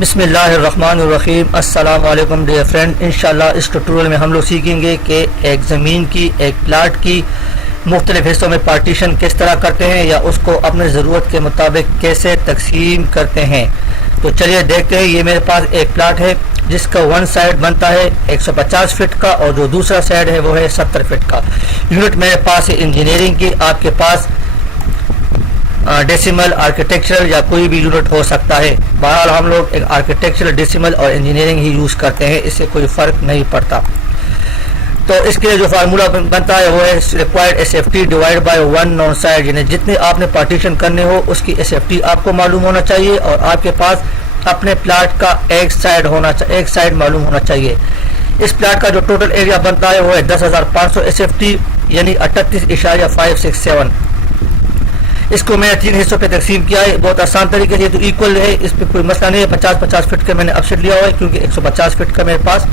बिस्मिल्लाहिर्रहमानिर्रहीम। अस्सलाम वालेकुम डियर फ्रेंड। इंशाल्लाह इस ट्यूटोरियल में हम लोग सीखेंगे कि एक ज़मीन की, एक प्लाट की मुख्तलिफ हिस्सों में पार्टीशन किस तरह करते हैं या उसको अपने ज़रूरत के मुताबिक कैसे तकसीम करते हैं। तो चलिए देखते हैं। ये मेरे पास एक प्लाट है जिसका वन साइड बनता है 150 फीट का और जो दूसरा साइड है वो है 70 फीट का। यूनिट मेरे पास है इंजीनियरिंग की। आपके पास डेसिमल, आर्किटेक्चरल या कोई भी यूनिट हो सकता है। बहरहाल हम लोग एक आर्किटेक्चरल, डेसिमल और इंजीनियरिंग ही यूज़ करते हैं, इससे कोई फ़र्क नहीं पड़ता। तो इसके लिए जो फार्मूला बनता है वो है required SFT divide by one non side, यानी जितने आपने पार्टीशन करने हो उसकी एसएफटी आपको मालूम होना चाहिए और आपके पास अपने प्लाट का एक साइड मालूम होना चाहिए। इस प्लाट का जो टोटल एरिया बनता है वो है 10,500 एसएफटी, यानी 38.567। इसको मैंने 3 हिस्सों पे तकसीम किया है, बहुत आसान तरीके से। तो इक्वल है, इस पर कोई मसला नहीं है। 50-50 फीट का मैंने अपसेट लिया हुआ है क्योंकि 150 फीट का मेरे पास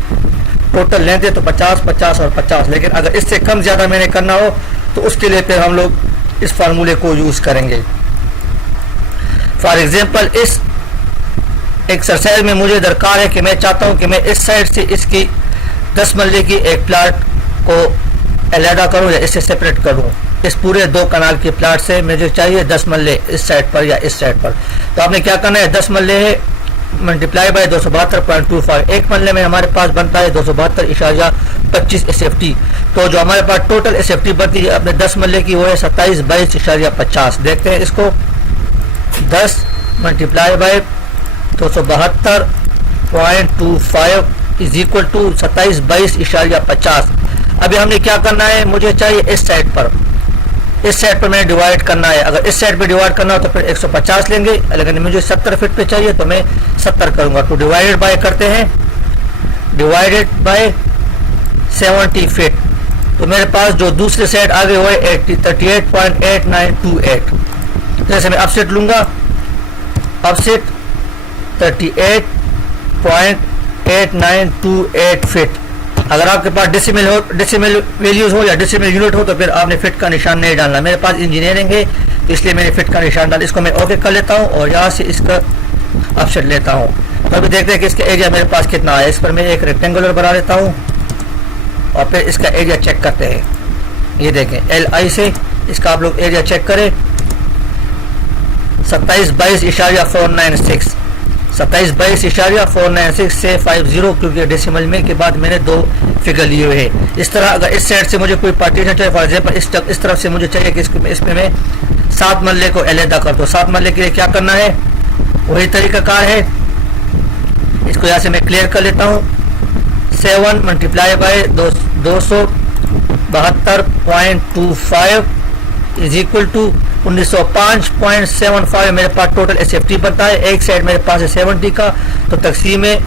टोटल लेंथ है, तो 50, 50 और 50। लेकिन अगर इससे कम ज़्यादा मैंने करना हो तो उसके लिए फिर हम लोग इस फार्मूले को यूज़ करेंगे। फॉर एग्जाम्पल, इस एक्सरसाइज में मुझे दरकार है कि मैं चाहता हूँ कि मैं इस साइड से इसकी 10 मरले की एक प्लाट को अलहदा करूँ या इससे सेपरेट करूँ। इस पूरे 2 कनाल के प्लाट से मुझे चाहिए 10 मरले इस साइड पर या इस साइड पर। तो आपने क्या करना है, 10 मरले है मल्टीप्लाई बाय 272.25। एक मरले में हमारे पास बनता है 272.25 एसएफटी। तो जो हमारे पास टोटल एसएफटी बनती है अपने 10 मरले की वो है 2722.50। देखते हैं इसको। 10 multiply by 272.25 is equal to 2722.50। अभी हमने क्या करना है, मुझे चाहिए इस साइड पर मैंने डिवाइड करना है। अगर इस साइड पे डिवाइड करना हो तो फिर 150 लेंगे, लेकिन मुझे 70 फीट पे चाहिए तो मैं 70 करूंगा। तो डिवाइडेड बाय करते हैं, डिवाइडेड बाय 70 फीट। तो मेरे पास जो दूसरे साइड आगे हुआ है 38.8928। जैसे मैं अपसेट लूंगा, अपसेट 38.8928 फीट। अगर आपके पास डेसिमल वैल्यूज हो या डेसिमल यूनिट हो तो फिर आपने फिट का निशान नहीं डालना। मेरे पास इंजीनियरिंग है तो इसलिए मैंने फिट का निशान डाला। इसको मैं ओके कर लेता हूँ और यहाँ से इसका ऑप्शन लेता हूँ। तो अभी देखते हैं कि इसका एरिया मेरे पास कितना है। इस पर मैं एक रेक्टेंगुलर बना लेता हूँ और फिर इसका एरिया चेक करते हैं। ये देखें, LI से इसका आप लोग एरिया चेक करें, 2722.496। 2722.496 से 50 क्योंकि डेसिमल में के बाद मैंने 2 फिगर लिए हुए हैं। इस तरह अगर इस साइड से मुझे कोई पार्टीशन चाहिए, फॉर एग्जाम्पल इस तरफ से मुझे चाहिए कि इसमें मैं 7 मरले को अलहदा कर दो। 7 मरले के लिए क्या करना है, वही तरीकाकार है। इसको यहाँ से मैं क्लियर कर लेता हूँ। 7 multiply by 272.25 is equal to 1905.75। मेरे पास टोटल एसएफटी बनता है। एक साइड मेरे पास है 70 का, तो तकसीम है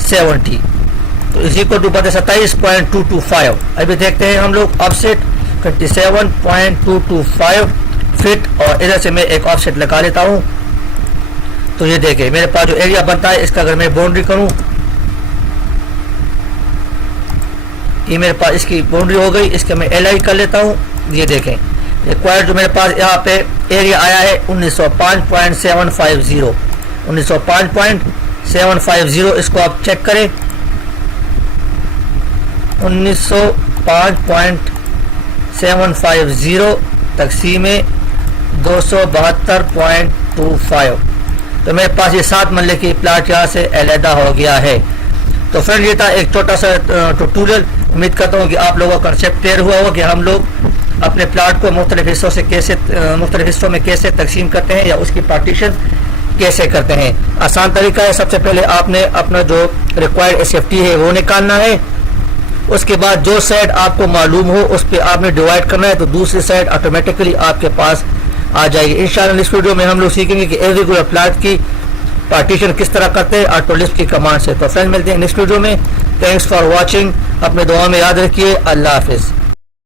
70, तो इज इक्वल टू बनता है 27.225। अभी देखते हैं हम लोग ऑफसेट 27.225 फीट और इधर से मैं एक ऑफसेट लगा लेता हूँ। तो ये देखें मेरे पास जो एरिया बनता है इसका अगर मैं बाउंड्री करूँ, ये मेरे पास इसकी बाउंड्री हो गई। इसका मैं LI कर लेता हूँ। ये देखें रिक्वायर्ड जो मेरे पास यहाँ पे एरिया आया है 1905.750। 1905.750 इसको आप चेक करें। 1905.750 तकसीम 272.25। तो मेरे पास ये 7 मरले की प्लाट यहाँ से अलहदा हो गया है। तो फ्रेंड ये था एक छोटा सा ट्यूटोरियल। उम्मीद करता हूँ कि आप लोगों का कंसेप्ट क्लियर हुआ हो कि हम लोग अपने प्लाट को मुख्तलिफ हिस्सों में कैसे तकसीम करते हैं या उसकी पार्टीशन कैसे करते हैं। आसान तरीका है, सबसे पहले आपने अपना जो रिक्वायर्ड एसएफटी है वो निकालना है। उसके बाद जो साइड आपको मालूम हो उस पर आपने डिवाइड करना है, तो दूसरी साइड ऑटोमेटिकली आपके पास आ जाएगी। इंशाल्लाह इस वीडियो में हम लोग सीखेंगे कि एवरी प्लाट की पार्टीशन किस तरह करते हैं ऑटोलिस्ट की कमांड से। तो फ्रेंड मिलते हैं नेक्स्ट वीडियो में। Thanks for watching. अपने दुआ में याद रखिए। अल्लाह हाफिज़।